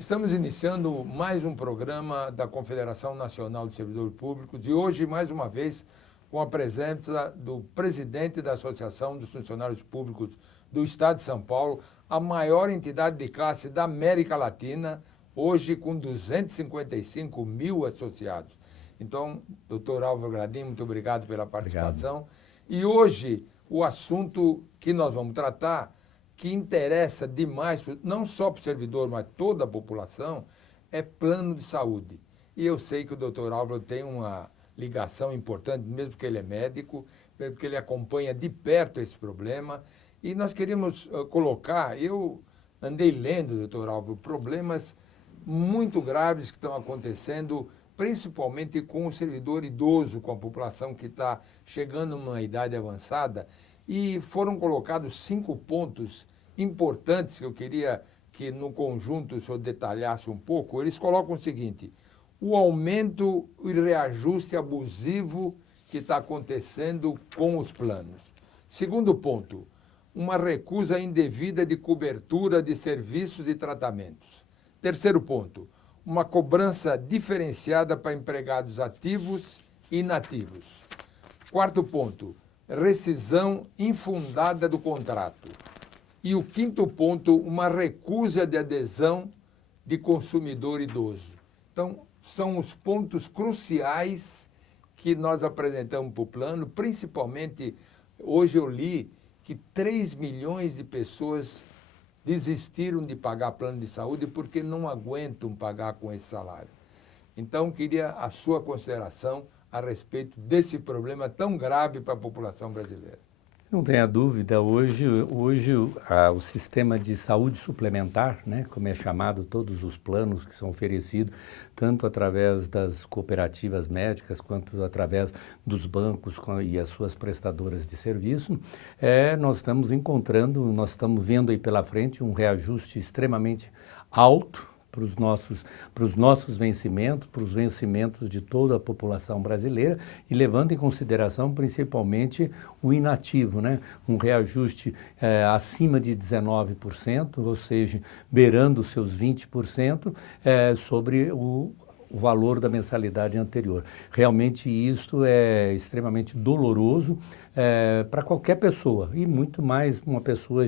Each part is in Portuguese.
Estamos iniciando mais um programa da Confederação Nacional de Servidores Públicos e hoje, mais uma vez, com a presença do presidente da Associação dos Funcionários Públicos do Estado de São Paulo, a maior entidade de classe da América Latina, hoje com 255 mil associados. Então, doutor Álvaro Gradin, muito obrigado pela participação. Obrigado. E hoje, o assunto que nós vamos tratar, que interessa demais, não só para o servidor, mas toda a população, é plano de saúde. E eu sei que o doutor Álvaro tem uma ligação importante, mesmo que ele é médico, mesmo que ele acompanha de perto esse problema. E nós queríamos colocar, eu andei lendo, doutor Álvaro, problemas muito graves que estão acontecendo, principalmente com o servidor idoso, com a população que está chegando numa idade avançada. E foram colocados 5 pontos importantes que eu queria que no conjunto o senhor detalhasse um pouco. Eles colocam o seguinte: o aumento e reajuste abusivo que está acontecendo com os planos. Segundo ponto, uma recusa indevida de cobertura de serviços e tratamentos. Terceiro ponto, uma cobrança diferenciada para empregados ativos e inativos. Quarto ponto, rescisão infundada do contrato. E o quinto ponto, uma recusa de adesão de consumidor idoso. Então, são os pontos cruciais que nós apresentamos para o plano, principalmente, hoje eu li que 3 milhões de pessoas desistiram de pagar plano de saúde porque não aguentam pagar com esse salário. Então, queria a sua consideração a respeito desse problema tão grave para a população brasileira. Não tenha dúvida, hoje o sistema de saúde suplementar, né, como é chamado, todos os planos que são oferecidos, tanto através das cooperativas médicas, quanto através dos bancos e as suas prestadoras de serviço, nós estamos vendo aí pela frente um reajuste extremamente alto para os nossos vencimentos, para os vencimentos de toda a população brasileira e levando em consideração principalmente o inativo, né? Um reajuste acima de 19%, ou seja, beirando os seus 20% sobre o valor da mensalidade anterior. Realmente isto é extremamente doloroso para qualquer pessoa, e muito mais uma pessoa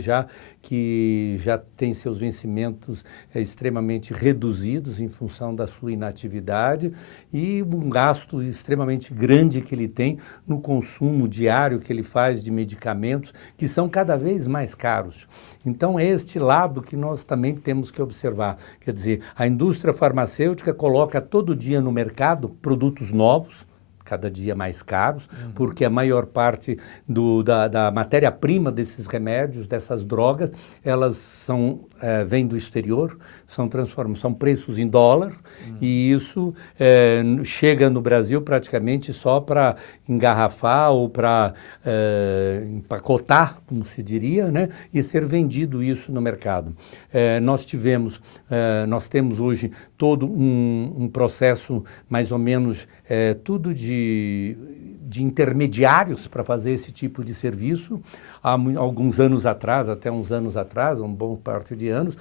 que já tem seus vencimentos extremamente reduzidos em função da sua inatividade e um gasto extremamente grande que ele tem no consumo diário que ele faz de medicamentos que são cada vez mais caros. Então é este lado que nós também temos que observar. Quer dizer, a indústria farmacêutica coloca todo dia no mercado produtos novos, cada dia mais caros, porque a maior parte da matéria-prima desses remédios, dessas drogas, elas vêm do exterior, são preços em dólar, e isso chega no Brasil praticamente só para engarrafar ou para empacotar, como se diria, né, e ser vendido isso no mercado. Nós temos hoje todo um processo mais ou menos tudo de intermediários para fazer esse tipo de serviço. Há alguns anos atrás, até uns anos atrás, uma boa parte de anos,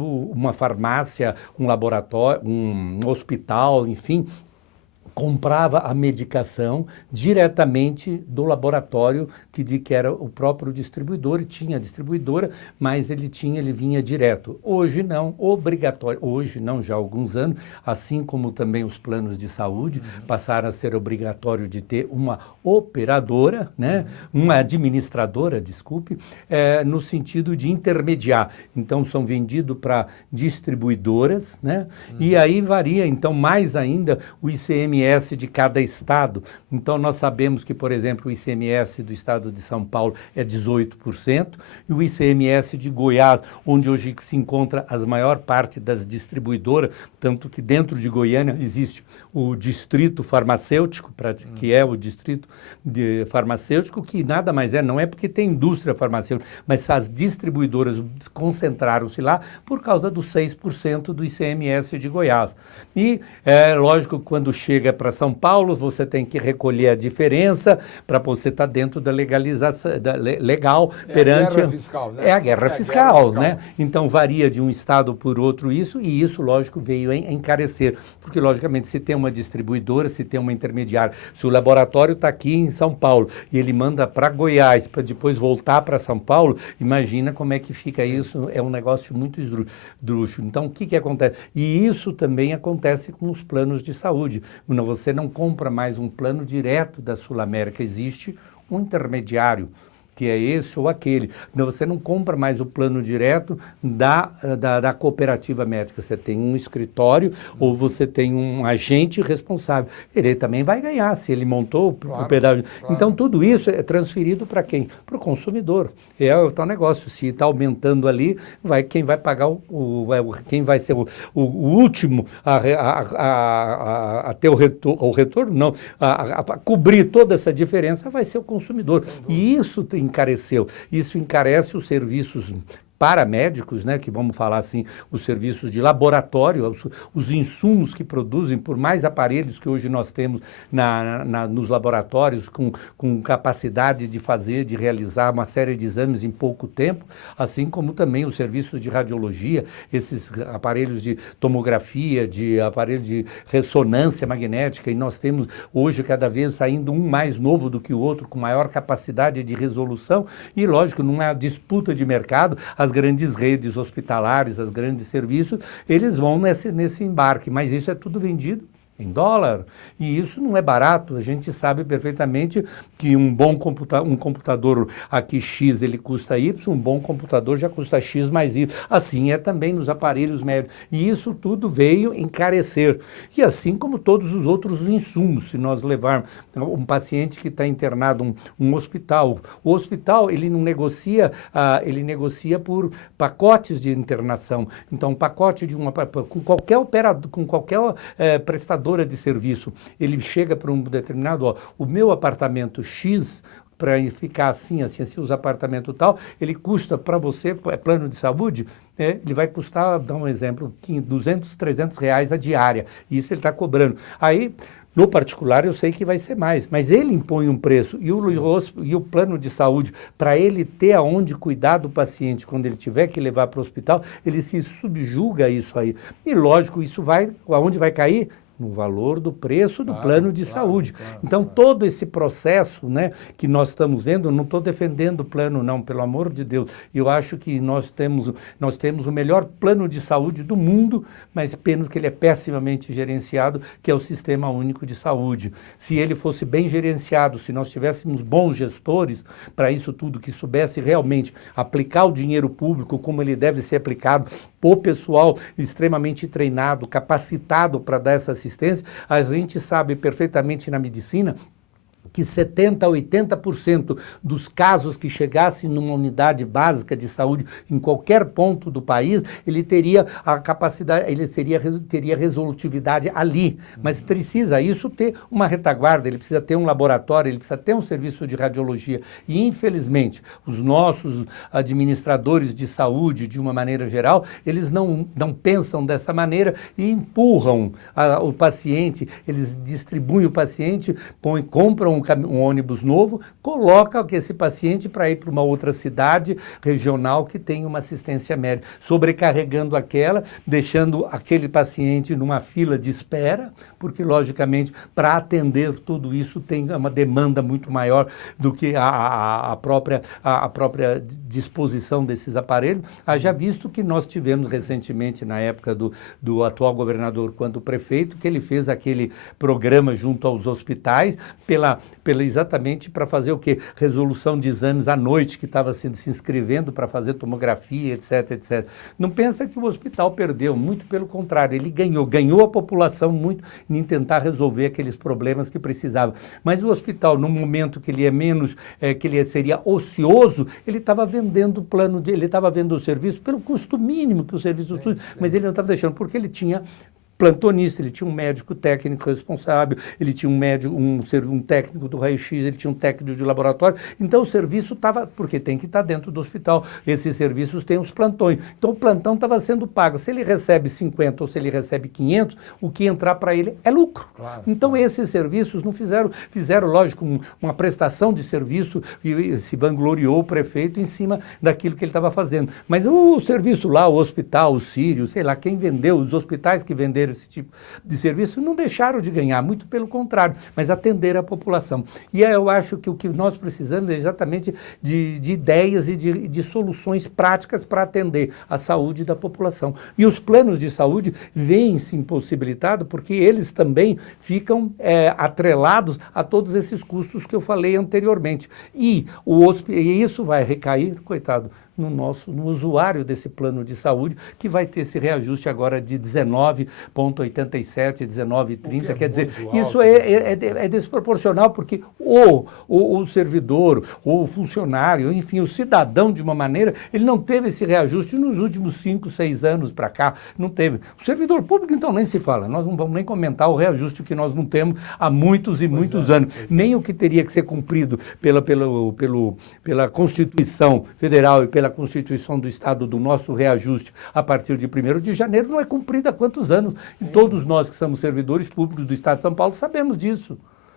uma farmácia, um laboratório, um hospital, enfim, comprava a medicação diretamente do laboratório que era o próprio distribuidor, e tinha a distribuidora, mas ele vinha direto. Hoje não, obrigatório, hoje não, já há alguns anos, assim como também os planos de saúde passaram a ser obrigatório de ter uma operadora, né, uma administradora, desculpe, no sentido de intermediar. Então são vendidos para distribuidoras, né, e aí varia, então, mais ainda o ICMS de cada estado. Então, nós sabemos que, por exemplo, o ICMS do estado de São Paulo é 18%, e o ICMS de Goiás, onde hoje se encontra a maior parte das distribuidoras, tanto que dentro de Goiânia existe o distrito farmacêutico, que é o distrito farmacêutico, que nada mais não é porque tem indústria farmacêutica, mas as distribuidoras concentraram-se lá por causa dos 6% do ICMS de Goiás. E, lógico, quando chega para São Paulo, você tem que recolher a diferença para você estar dentro da legalização legal perante... a guerra fiscal, né? É a guerra fiscal, né? Então varia de um estado por outro isso, e isso, lógico, veio a encarecer. Porque, logicamente, se tem uma distribuidora, se tem uma intermediária, se o laboratório está aqui em São Paulo e ele manda para Goiás para depois voltar para São Paulo, imagina como é que fica isso, é um negócio muito esdrúxulo. Então, o que acontece? E isso também acontece com os planos de saúde. Você não compra mais um plano direto da Sul América, existe um intermediário, que é esse ou aquele. Você não compra mais o plano direto da cooperativa médica. Você tem um escritório ou você tem um agente responsável. Ele também vai ganhar se ele montou o pedágio. Claro. Então, tudo isso é transferido para quem? Para o consumidor. É o tal negócio. Se está aumentando ali, quem vai pagar quem vai ser o último a ter o retorno, não, a cobrir toda essa diferença vai ser o consumidor. E isso encareceu. Isso encarece os serviços paramédicos, né, que vamos falar assim, os serviços de laboratório, os insumos que produzem, por mais aparelhos que hoje nós temos nos laboratórios, com capacidade de realizar uma série de exames em pouco tempo, assim como também os serviços de radiologia, esses aparelhos de tomografia, de aparelhos de ressonância magnética, e nós temos hoje cada vez saindo um mais novo do que o outro, com maior capacidade de resolução, e lógico, numa disputa de mercado, as grandes redes hospitalares, os grandes serviços, eles vão nesse embarque, mas isso é tudo vendido em dólar, e isso não é barato. A gente sabe perfeitamente que um computador aqui X, ele custa Y, um bom computador já custa X mais Y. Assim é também nos aparelhos médicos. E isso tudo veio encarecer. E assim como todos os outros insumos, se nós levarmos um paciente que está internado, um hospital, o hospital, ele não negocia, ele negocia por pacotes de internação. Então, um pacote com qualquer operador, com qualquer prestador de serviço, ele chega para um determinado, o meu apartamento X, para ficar assim, os apartamentos tal, ele custa para você, plano de saúde, ele vai custar, dá um exemplo, 200, 300 reais a diária, isso ele está cobrando. Aí, no particular, eu sei que vai ser mais, mas ele impõe um preço, e o plano de saúde, para ele ter aonde cuidar do paciente quando ele tiver que levar para o hospital, ele se subjuga a isso aí. E lógico, isso aonde vai cair? No valor do preço do plano de saúde. Então, todo esse processo, né, que nós estamos vendo, não estou defendendo o plano, não, pelo amor de Deus. Eu acho que nós temos o melhor plano de saúde do mundo, mas apenas que ele é pessimamente gerenciado, que é o Sistema Único de Saúde. Se ele fosse bem gerenciado, se nós tivéssemos bons gestores para isso tudo, que soubesse realmente aplicar o dinheiro público como ele deve ser aplicado, por pessoal extremamente treinado, capacitado para dar essa assistência, a gente sabe perfeitamente na medicina que 70% a 80% dos casos que chegassem numa unidade básica de saúde em qualquer ponto do país, ele teria a capacidade, ele teria resolutividade ali. Mas precisa isso ter uma retaguarda, ele precisa ter um laboratório, ele precisa ter um serviço de radiologia. E, infelizmente, os nossos administradores de saúde, de uma maneira geral, eles não pensam dessa maneira e empurram o paciente, eles distribuem o paciente, compram um ônibus novo, coloca esse paciente para ir para uma outra cidade regional que tem uma assistência médica, sobrecarregando aquela, deixando aquele paciente numa fila de espera, porque, logicamente, para atender tudo isso tem uma demanda muito maior do que a própria disposição desses aparelhos. Haja visto que nós tivemos recentemente, na época do atual governador quanto prefeito, que ele fez aquele programa junto aos hospitais exatamente para fazer o quê? Resolução de exames à noite, que estava se inscrevendo para fazer tomografia, etc, etc. Não pensa que o hospital perdeu, muito pelo contrário, ele ganhou a população muito em tentar resolver aqueles problemas que precisava. Mas o hospital, no momento que ele é menos, que ele seria ocioso, ele estava vendendo o plano dele, ele estava vendendo o serviço pelo custo mínimo que o serviço mas ele não estava deixando, porque ele tinha plantonista, ele tinha um médico técnico responsável, ele tinha um técnico do raio-x, ele tinha um técnico de laboratório. Então o serviço estava, porque tem que estar dentro do hospital, esses serviços têm os plantões. Então o plantão estava sendo pago. Se ele recebe 50 ou se ele recebe 500, o que entrar para ele é lucro. Claro, então esses serviços não fizeram, lógico, uma prestação de serviço e se vangloriou o prefeito em cima daquilo que ele estava fazendo. Mas o serviço lá, o hospital, o Sírio, sei lá, quem vendeu, os hospitais que venderam esse tipo de serviço não deixaram de ganhar, muito pelo contrário, mas atender a população. E eu acho que o que nós precisamos é exatamente de ideias e de soluções práticas para atender a saúde da população. E os planos de saúde vêm-se impossibilitados porque eles também ficam atrelados a todos esses custos que eu falei anteriormente. E isso vai recair, coitado, no usuário desse plano de saúde, que vai ter esse reajuste agora de 19,87, 19,30. Quer dizer, isso é desproporcional, porque o servidor, o funcionário, enfim, o cidadão, de uma maneira, ele não teve esse reajuste nos últimos 5, 6 anos para cá, não teve. O servidor público, então, nem se fala, nós não vamos nem comentar o reajuste que nós não temos há muitos e muitos anos, nem o que teria que ser cumprido pela Constituição Federal e pela Constituição do Estado do nosso reajuste a partir de 1º de janeiro não é cumprida há quantos anos? E todos nós que somos servidores públicos do Estado de São Paulo sabemos disso.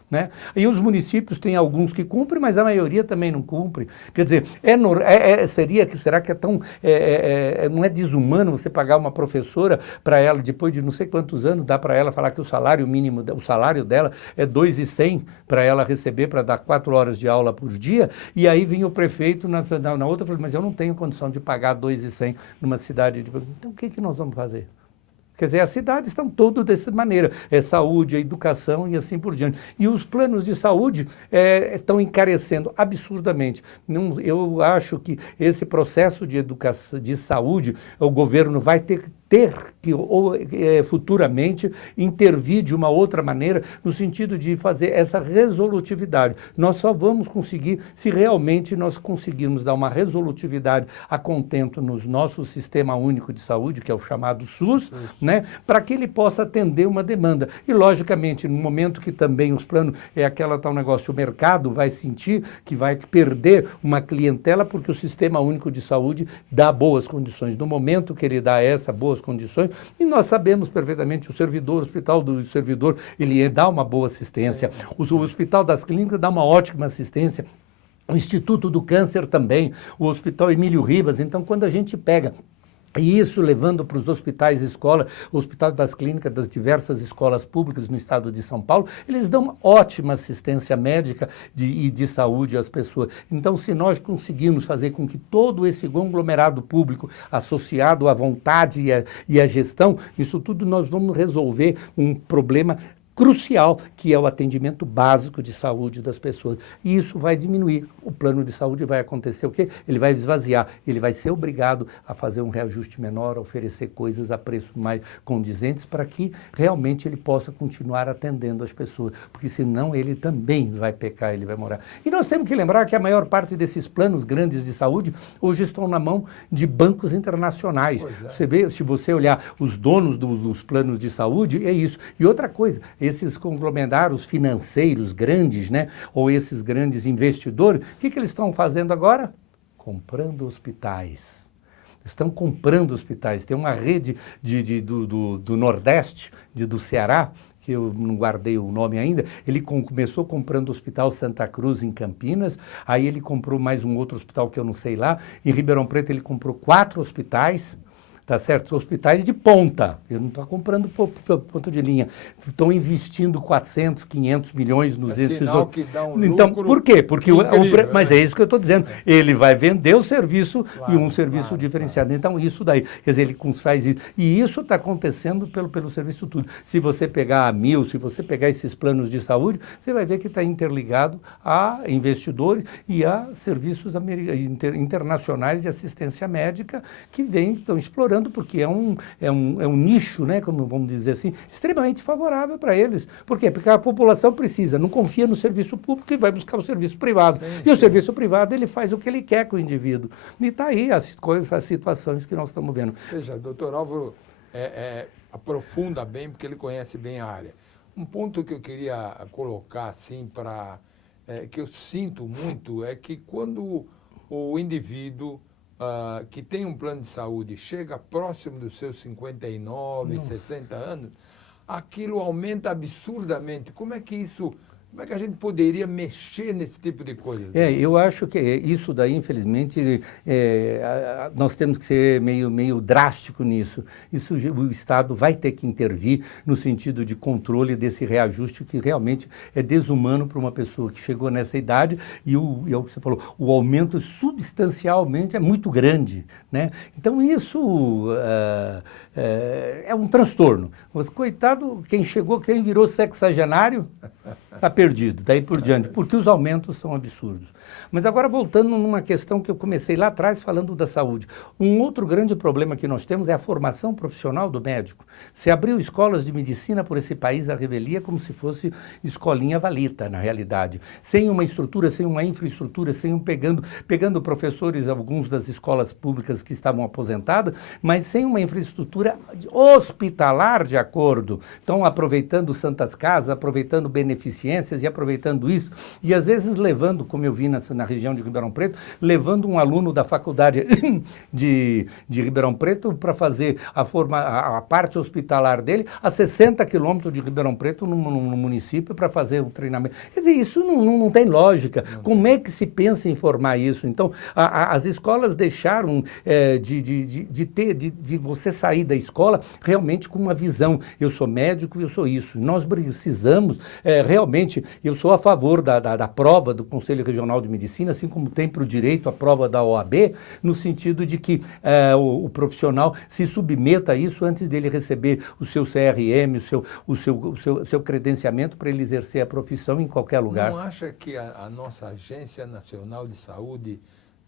Né? E os municípios têm alguns que cumprem, mas a maioria também não cumpre. Quer dizer, será que é tão... não é desumano você pagar uma professora para ela, depois de não sei quantos anos, dá para ela falar que o salário mínimo, o salário dela é 2.100 para ela receber, para dar 4 horas de aula por dia, e aí vinha o prefeito na outra e falou, mas eu não tenho condição de pagar 2.100 numa cidade. Então o que nós vamos fazer? Quer dizer, as cidades estão todas dessa maneira, saúde, educação e assim por diante. E os planos de saúde estão encarecendo absurdamente. Eu acho que esse processo de educação, de saúde, o governo vai ter que futuramente intervir de uma outra maneira no sentido de fazer essa resolutividade. Nós só vamos conseguir se realmente nós conseguirmos dar uma resolutividade a contento no nosso sistema único de saúde, que é o chamado SUS, né, para que ele possa atender uma demanda. E, logicamente, no momento que também os planos, aquela tal negócio, o mercado vai sentir que vai perder uma clientela porque o sistema único de saúde dá boas condições. No momento que ele dá boas condições, e nós sabemos perfeitamente, o hospital do servidor, ele dá uma boa assistência, o hospital das clínicas dá uma ótima assistência, o Instituto do Câncer também, o Hospital Emílio Ribas. Então, quando a gente pega e isso levando para os hospitais e escolas, o Hospital das Clínicas das diversas escolas públicas no estado de São Paulo, eles dão uma ótima assistência médica e de saúde às pessoas. Então, se nós conseguirmos fazer com que todo esse conglomerado público associado à vontade e à gestão, isso tudo nós vamos resolver um problema crucial, que é o atendimento básico de saúde das pessoas. E isso vai diminuir. O plano de saúde vai acontecer o quê? Ele vai esvaziar. Ele vai ser obrigado a fazer um reajuste menor, a oferecer coisas a preços mais condizentes para que realmente ele possa continuar atendendo as pessoas. Porque senão ele também vai pecar, ele vai morar. E nós temos que lembrar que a maior parte desses planos grandes de saúde hoje estão na mão de bancos internacionais. Você vê, se você olhar os donos dos planos de saúde, é isso. E outra coisa, esses conglomerados financeiros grandes, né, ou esses grandes investidores, o que eles estão fazendo agora? Comprando hospitais. Estão comprando hospitais. Tem uma rede do Nordeste, do Ceará, que eu não guardei o nome ainda, ele começou comprando o Hospital Santa Cruz em Campinas, aí ele comprou mais um outro hospital que eu não sei lá, em Ribeirão Preto ele comprou 4 hospitais, tá certo? Hospitais de ponta. Eu não estou comprando ponto de linha. Estão investindo 400, 500 milhões nos esses outros. Que dá um então, lucro por quê? Porque incrível, mas é isso que eu estou dizendo. Ele vai vender o serviço claro, e um serviço diferenciado. Então, isso daí. Quer dizer, ele faz isso. E isso está acontecendo pelo serviço tudo. Se você pegar a Amil, se você pegar esses planos de saúde, você vai ver que está interligado a investidores e a serviços internacionais de assistência médica que estão explorando, porque é um nicho, né, como vamos dizer assim, extremamente favorável para eles. Por quê? Porque a população precisa, não confia no serviço público e vai buscar o serviço privado. E o serviço privado, ele faz o que ele quer com o indivíduo. E está aí as situações que nós estamos vendo. Veja, doutor Álvaro, aprofunda bem, porque ele conhece bem a área. Um ponto que eu queria colocar, assim, que eu sinto muito, é que quando o indivíduo que tem um plano de saúde chega próximo dos seus 59, 60 anos, aquilo aumenta absurdamente. Como é que a gente poderia mexer nesse tipo de coisa? Eu acho que isso daí, infelizmente, nós temos que ser meio drástico nisso. Isso o Estado vai ter que intervir no sentido de controle desse reajuste que realmente é desumano para uma pessoa que chegou nessa idade e é o que você falou, o aumento substancialmente é muito grande, né? Então isso é um transtorno. Mas coitado, quem virou sexagenário, está perdido, daí por diante, porque os aumentos são absurdos. Mas agora voltando numa questão que eu comecei lá atrás falando da saúde. Um outro grande problema que nós temos é a formação profissional do médico. Se abriu escolas de medicina por esse país à revelia como se fosse escolinha valita, na realidade. Sem uma estrutura, sem uma infraestrutura, pegando professores, alguns das escolas públicas que estavam aposentadas, mas sem uma infraestrutura hospitalar de acordo. Então, aproveitando santas casas, aproveitando beneficências e aproveitando isso, e às vezes levando, como eu vi na região de Ribeirão Preto, levando um aluno da faculdade de Ribeirão Preto para fazer a parte hospitalar dele a 60 quilômetros de Ribeirão Preto, no município, para fazer o treinamento. Quer dizer, isso não tem lógica. Como é que se pensa em formar isso? Então, as escolas deixaram de você sair da escola realmente com uma visão. Eu sou médico, eu sou isso. Nós precisamos, realmente, eu sou a favor da prova do Conselho Regional de Medicina, assim como tem para o direito a prova da OAB, no sentido de que o profissional se submeta a isso antes dele receber o seu CRM, o seu credenciamento para ele exercer a profissão em qualquer lugar. Não acha que a nossa Agência Nacional de Saúde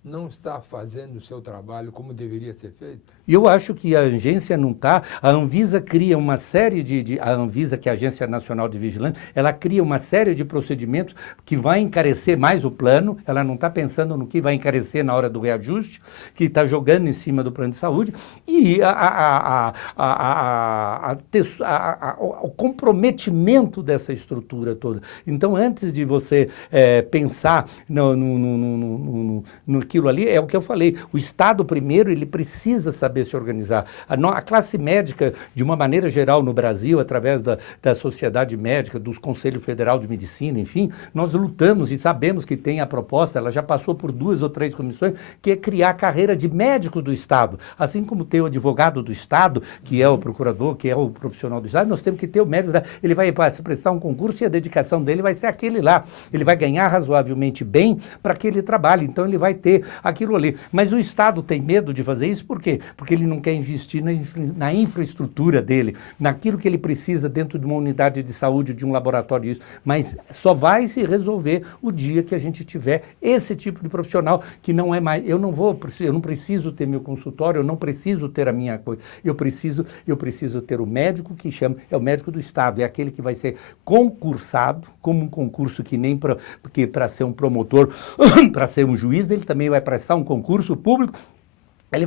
não está fazendo o seu trabalho como deveria ser feito? Eu acho que a agência não está. A Anvisa cria uma série a Anvisa, que é a Agência Nacional de Vigilância, ela cria uma série de procedimentos que vai encarecer mais o plano. Ela não está pensando no que vai encarecer na hora do reajuste, que está jogando em cima do plano de saúde. E o comprometimento dessa estrutura toda. Então, antes de você pensar naquilo ali, é o que eu falei. O Estado, primeiro, ele precisa saber se organizar. A classe médica, de uma maneira geral no Brasil, através da Sociedade Médica, dos Conselho Federal de Medicina, enfim, nós lutamos e sabemos que tem a proposta, ela já passou por 2 ou 3 comissões, que é criar a carreira de médico do Estado. Assim como tem o advogado do Estado, que é o procurador, que é o profissional do Estado, nós temos que ter o médico. Ele vai se prestar um concurso e a dedicação dele vai ser aquele lá. Ele vai ganhar razoavelmente bem para que ele trabalhe. Então, ele vai ter aquilo ali. Mas o Estado tem medo de fazer isso, por quê? Porque ele não quer investir na infraestrutura dele, naquilo que ele precisa dentro de uma unidade de saúde, de um laboratório, isso. Mas só vai se resolver o dia que a gente tiver esse tipo de profissional, que não é mais, eu não preciso ter meu consultório, eu não preciso ter a minha coisa, eu preciso ter o médico que é o médico do Estado, é aquele que vai ser concursado, como um concurso que nem para ser um promotor, para ser um juiz, ele também vai prestar um concurso público. Ele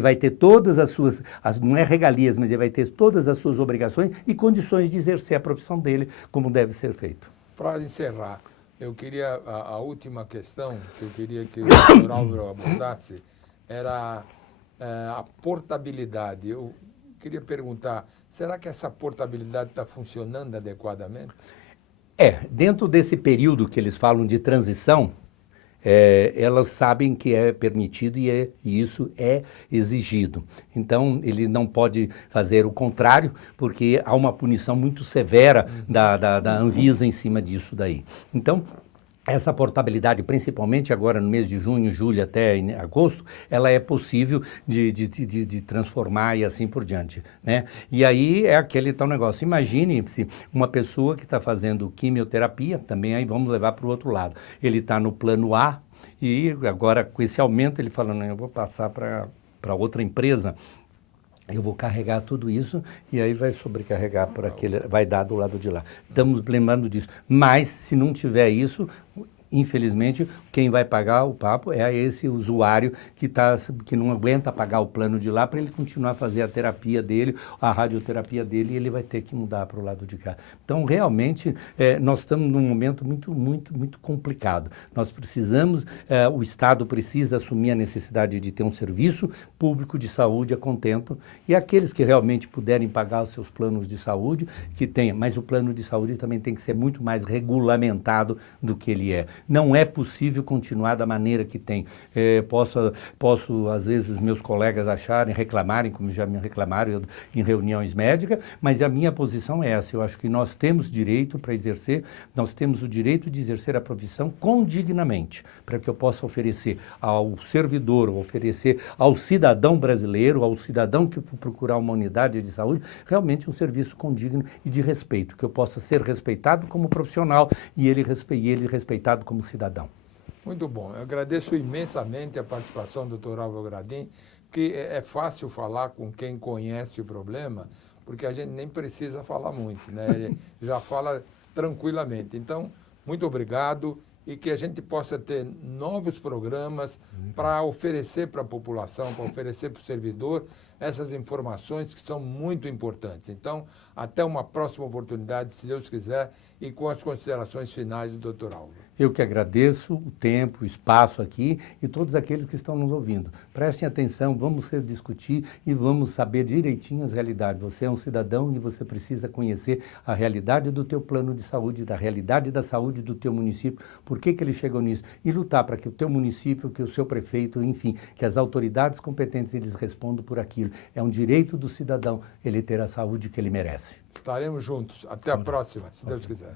vai ter todas as suas, não é regalias, mas ele vai ter todas as suas obrigações e condições de exercer a profissão dele como deve ser feito. Para encerrar, eu queria, a última questão que eu queria que o Dr. Álvaro abordasse era a portabilidade. Eu queria perguntar, será que essa portabilidade está funcionando adequadamente? Dentro desse período que eles falam de transição, elas sabem que é permitido e isso é exigido. Então, ele não pode fazer o contrário, porque há uma punição muito severa da Anvisa em cima disso daí. Então, essa portabilidade, principalmente agora no mês de junho, julho até agosto, ela é possível de transformar e assim por diante, né? E aí é aquele tal negócio. Imagine-se uma pessoa que está fazendo quimioterapia, também aí vamos levar para o outro lado. Ele está no plano A e agora com esse aumento ele fala, não, eu vou passar para outra empresa. Eu vou carregar tudo isso e aí vai sobrecarregar vai dar do lado de lá. Estamos lembrando disso. Mas, se não tiver isso, Infelizmente, quem vai pagar o papo é esse usuário que não aguenta pagar o plano de lá para ele continuar a fazer a terapia dele, a radioterapia dele, e ele vai ter que mudar para o lado de cá. Então, realmente, nós estamos num momento muito complicado. Nós precisamos, o Estado precisa assumir a necessidade de ter um serviço público de saúde a contento, e aqueles que realmente puderem pagar os seus planos de saúde, que tenham, mas o plano de saúde também tem que ser muito mais regulamentado do que ele é. Não é possível continuar da maneira que tem. Posso, às vezes, meus colegas acharem, reclamarem, como já me reclamaram em reuniões médicas, mas a minha posição é essa. Eu acho que nós temos direito para exercer, nós temos o direito de exercer a profissão condignamente, para que eu possa oferecer ao servidor, oferecer ao cidadão brasileiro, ao cidadão que for procurar uma unidade de saúde, realmente um serviço condigno e de respeito, que eu possa ser respeitado como profissional e ele respeitado como cidadão. Muito bom. Eu agradeço imensamente a participação do Dr. Álvaro Gradim, que é fácil falar com quem conhece o problema, porque a gente nem precisa falar muito, né? Ele já fala tranquilamente. Então, muito obrigado e que a gente possa ter novos programas para oferecer para a população, para oferecer para o servidor essas informações que são muito importantes. Então, até uma próxima oportunidade, se Deus quiser, e com as considerações finais do Dr. Álvaro. Eu que agradeço o tempo, o espaço aqui e todos aqueles que estão nos ouvindo. Prestem atenção, vamos discutir e vamos saber direitinho as realidades. Você é um cidadão e você precisa conhecer a realidade do teu plano de saúde, da realidade da saúde do teu município, por que ele chegou nisso, e lutar para que o teu município, que o seu prefeito, enfim, que as autoridades competentes eles respondam por aquilo. É um direito do cidadão ele ter a saúde que ele merece. Estaremos juntos. Até a próxima, se Deus quiser.